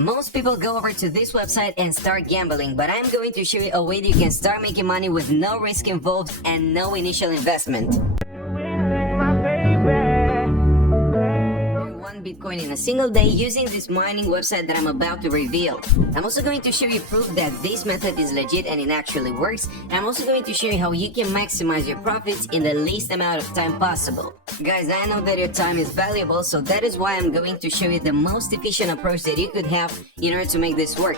Most people go over to this website and start gambling, but I'm going to show you a way that you can start making money with no risk involved and no initial investment. Bitcoin in a single day using this mining website that I'm about to reveal. I'm also going to show you proof that this method is legit and it actually works. And I'm also going to show you how you can maximize your profits in the least amount of time possible. Guys, I know that your time is valuable, so that is why I'm going to show you the most efficient approach that you could have in order to make this work.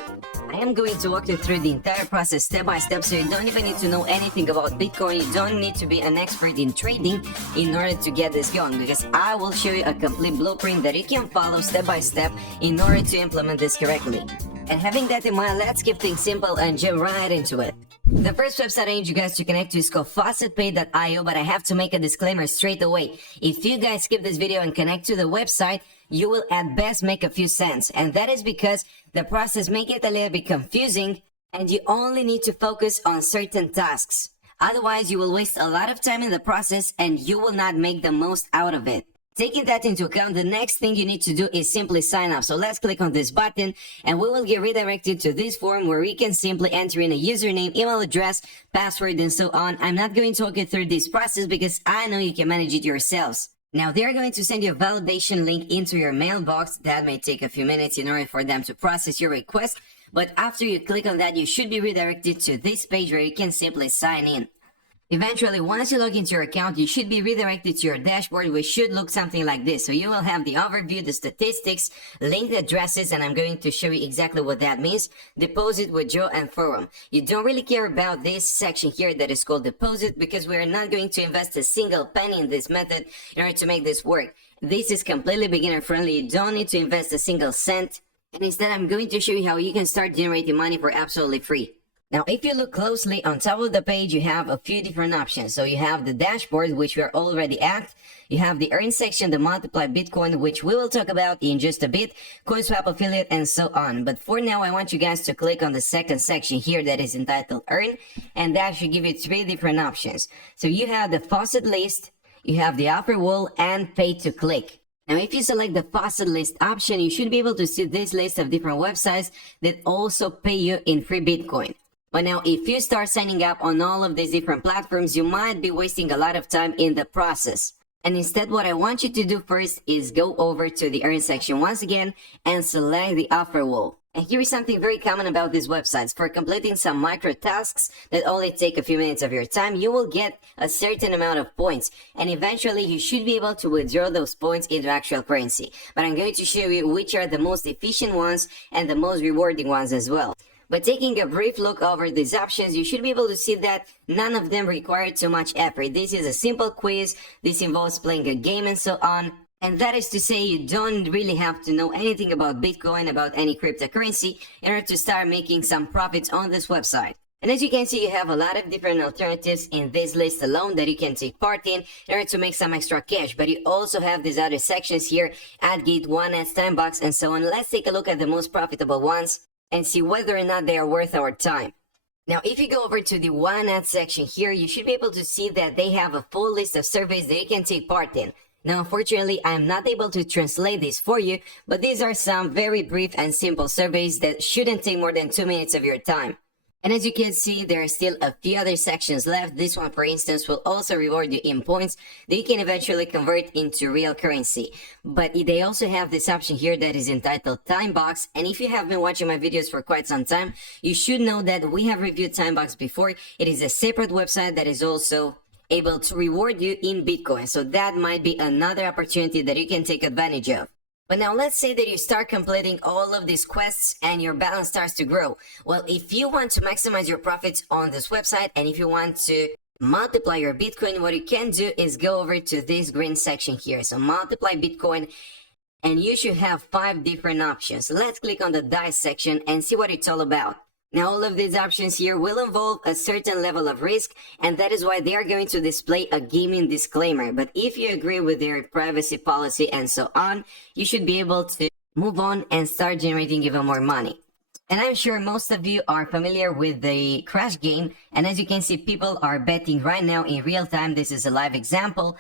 I am going to walk you through the entire process step by step, so you don't even need to know anything about Bitcoin. You don't need to be an expert in trading in order to get this going, because I will show you a complete blueprint that you can follow step by step in order to implement this correctly. And having that in mind, let's keep things simple and jump right into it. The first website I need you guys to connect to is called faucetpay.io, but I have to make a disclaimer straight away. If you guys skip this video and connect to the website, you will at best make a few cents, and that is because the process may get a little bit confusing and you only need to focus on certain tasks. Otherwise, you will waste a lot of time in the process and you will not make the most out of it. Taking that into account, the next thing you need to do is simply sign up. So let's click on this button and we will get redirected to this form where we can simply enter in a username, email address, password, and so on. I'm not going to walk you through this process because I know you can manage it yourselves. Now, they're going to send you a validation link into your mailbox. That may take a few minutes in order for them to process your request. But after you click on that, you should be redirected to this page where you can simply sign in. Eventually, once you log into your account, you should be redirected to your dashboard, which should look something like this. So you will have the overview, the statistics, linked addresses, and I'm going to show you exactly what that means. Deposit, withdraw, and forum. You don't really care about this section here that is called deposit because we are not going to invest a single penny in this method in order to make this work. This is completely beginner friendly. You don't need to invest a single cent. And instead, I'm going to show you how you can start generating money for absolutely free. Now, if you look closely on top of the page, you have a few different options. So you have the dashboard, which we are already at. You have the earn section, the multiply Bitcoin, which we will talk about in just a bit, CoinSwap affiliate, and so on. But for now, I want you guys to click on the second section here that is entitled earn, and that should give you three different options. So you have the faucet list, you have the offer wall, and pay to click. Now, if you select the faucet list option, you should be able to see this list of different websites that also pay you in free Bitcoin. But now, if you start signing up on all of these different platforms, you might be wasting a lot of time in the process. And instead, what I want you to do first is go over to the earn section once again and select the offer wall. And here is something very common about these websites. For completing some micro tasks that only take a few minutes of your time, you will get a certain amount of points. And eventually, you should be able to withdraw those points into actual currency. But I'm going to show you which are the most efficient ones and the most rewarding ones as well. But taking a brief look over these options, you should be able to see that none of them require too much effort. This is a simple quiz, this involves playing a game and so on. And that is to say, you don't really have to know anything about Bitcoin, about any cryptocurrency, in order to start making some profits on this website. And as you can see, you have a lot of different alternatives in this list alone that you can take part in order to make some extra cash. But you also have these other sections here, add gate, 1x, time box, and so on. Let's take a look at the most profitable ones and see whether or not they are worth our time. Now, if you go over to the 1 section here, you should be able to see that they have a full list of surveys that you can take part in. Now, unfortunately, I am not able to translate this for you, but these are some very brief and simple surveys that shouldn't take more than 2 minutes of your time. And as you can see, there are still a few other sections left. This one, for instance, will also reward you in points that you can eventually convert into real currency. But they also have this option here that is entitled Time Box. And if you have been watching my videos for quite some time, you should know that we have reviewed Time Box before. It is a separate website that is also able to reward you in Bitcoin. So that might be another opportunity that you can take advantage of. But now let's say that you start completing all of these quests and your balance starts to grow. Well, if you want to maximize your profits on this website and if you want to multiply your Bitcoin, what you can do is go over to this green section here. So multiply Bitcoin, and you should have 5 different options. Let's click on the dice section and see what it's all about. Now, all of these options here will involve a certain level of risk, and that is why they are going to display a gaming disclaimer. But if you agree with their privacy policy and so on, you should be able to move on and start generating even more money. And I'm sure most of you are familiar with the crash game, and as you can see, people are betting right now in real time. This is a live example.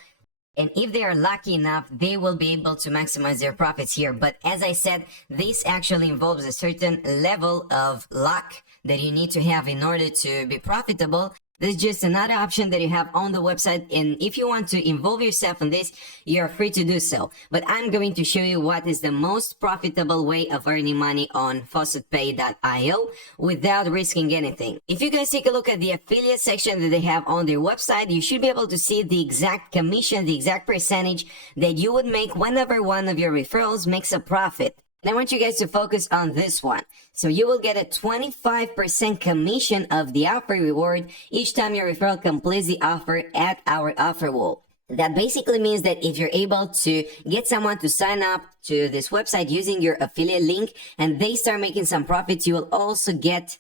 And if they are lucky enough, they will be able to maximize their profits here. But as I said, this actually involves a certain level of luck that you need to have in order to be profitable. This is just another option that you have on the website, and if you want to involve yourself in this, you're free to do so. But I'm going to show you what is the most profitable way of earning money on faucetpay.io without risking anything. If you guys take a look at the affiliate section that they have on their website, you should be able to see the exact commission, the exact percentage that you would make whenever one of your referrals makes a profit. And I want you guys to focus on this one. So you will get a 25% commission of the offer reward each time your referral completes the offer at our offer wall. That basically means that if you're able to get someone to sign up to this website using your affiliate link and they start making some profits, you will also get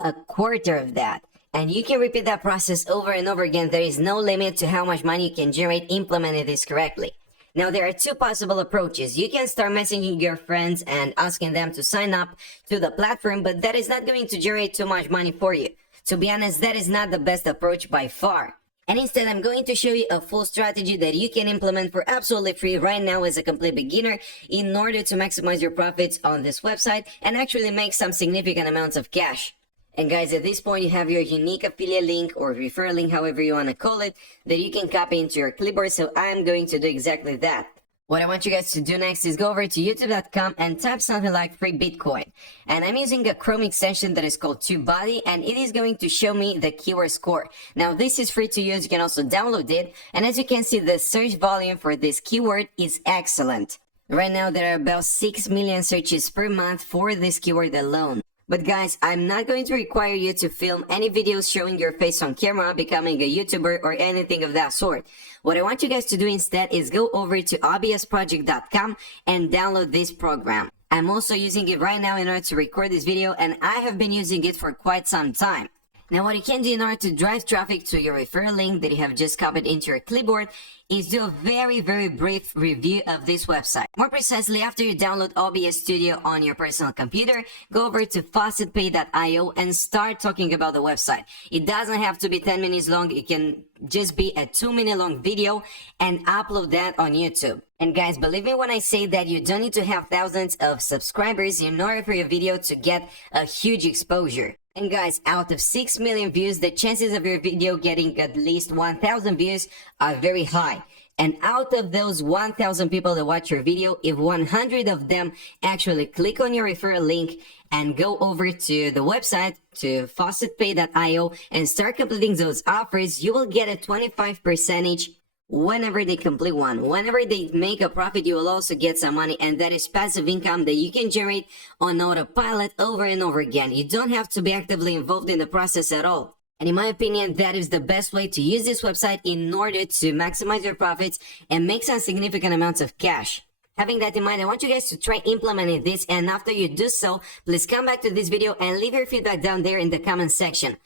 a quarter of that. And you can repeat that process over and over again. There is no limit to how much money you can generate implementing this correctly. Now, there are two possible approaches. You can start messaging your friends and asking them to sign up to the platform, but that is not going to generate too much money for you. To be honest, that is not the best approach by far. And instead, I'm going to show you a full strategy that you can implement for absolutely free right now as a complete beginner in order to maximize your profits on this website and actually make some significant amounts of cash. And guys, at this point, you have your unique affiliate link or referral link, however you want to call it, that you can copy into your clipboard. So I'm going to do exactly that. What I want you guys to do next is go over to youtube.com and type something like free Bitcoin. And I'm using a Chrome extension that is called TubeBuddy, and it is going to show me the keyword score. Now, this is free to use. You can also download it. And as you can see, the search volume for this keyword is excellent. Right now, there are about 6 million searches per month for this keyword alone. But guys, I'm not going to require you to film any videos showing your face on camera, becoming a YouTuber, or anything of that sort. What I want you guys to do instead is go over to obsproject.com and download this program. I'm also using it right now in order to record this video, and I have been using it for quite some time. Now, what you can do in order to drive traffic to your referral link that you have just copied into your clipboard is do a very brief review of this website. More precisely, after you download OBS Studio on your personal computer, go over to faucetpay.io and start talking about the website. It doesn't have to be 10 minutes long. It can just be a 2-minute long video and upload that on YouTube. And guys, believe me when I say that you don't need to have thousands of subscribers in order for your video to get a huge exposure. And guys, out of 6 million views, the chances of your video getting at least 1,000 views are very high. And out of those 1,000 people that watch your video, if 100 of them actually click on your referral link and go over to the website, to faucetpay.io, and start completing those offers, you will get a 25% whenever they complete one. Whenever they make a profit, you will also get some money, and that is passive income that you can generate on autopilot over and over again. You don't have to be actively involved in the process at all. And in my opinion, that is the best way to use this website in order to maximize your profits and make some significant amounts of cash. Having that in mind, I want you guys to try implementing this, and after you do so, please come back to this video and leave your feedback down there in the comment section.